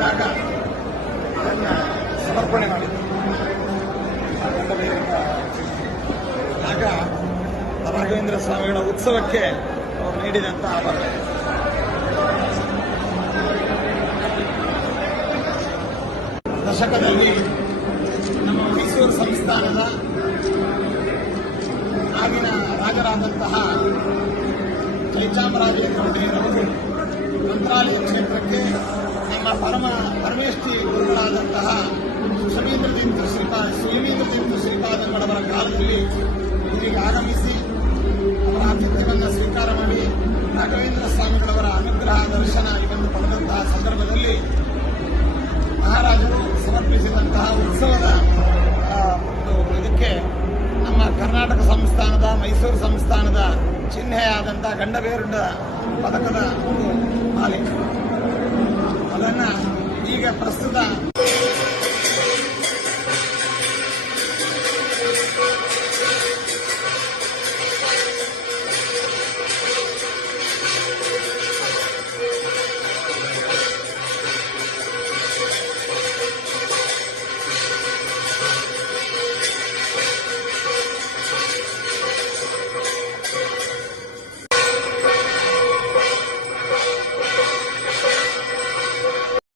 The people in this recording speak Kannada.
ಬಂದಾಗ ಅದನ್ನು ಸಮರ್ಪಣೆ ಮಾಡಿದ್ರು ಆಗ ರಾಘವೇಂದ್ರ ಸ್ವಾಮಿಗಳ ಉತ್ಸವಕ್ಕೆ ಅವರು ನೀಡಿದಂಥ ಆಭರಣ ದಶಕದಲ್ಲಿ ನಮ್ಮ ಮೈಸೂರು ಸಂಸ್ಥಾನದ ಆಗಿನ ರಾಜರಾದಂತಹ ಜಯಚಾಮರಾಜೇಂದ್ರ ಒಡೆಯರವರು ಮಂತ್ರಾಲಯ ಕ್ಷೇತ್ರಕ್ಕೆ ನಮ್ಮ ಪರಮ ಪರಮೇಶ್ವರಿ ಗುರುಗಳಾದಂತಹ ಸುಮೀಂದ್ರ ತೀರ್ಥ ಶ್ರೀಪಾದ ಸುಮೀಂದ್ರ ತೀರ್ಥ ಶ್ರೀಪಾದಂಗಳವರ ಕಾಲದಲ್ಲಿ ಇಲ್ಲಿಗೆ ಆಗಮಿಸಿ ಅವರ ಆತಿಥ್ಯವನ್ನು ಸ್ವೀಕಾರ ಮಾಡಿ ರಾಘವೇಂದ್ರ ಸ್ವಾಮಿಗಳವರ ಅನುಗ್ರಹ, ದರ್ಶನ ಇವನ್ನು ಪಡೆದಂತಹ ಸಂದರ್ಭದಲ್ಲಿ ಮಹಾರಾಜರು ಸಮರ್ಪಿಸಿದಂತಹ ಉತ್ಸವದ ಇದಕ್ಕೆ ನಮ್ಮ ಕರ್ನಾಟಕ ಸಂಸ್ಥಾನದ, ಮೈಸೂರು ಸಂಸ್ಥಾನದ ಚಿಹ್ನೆಯಾದಂತಹ ಗಂಡಬೇರುಂಡ ಪದಕದ простуда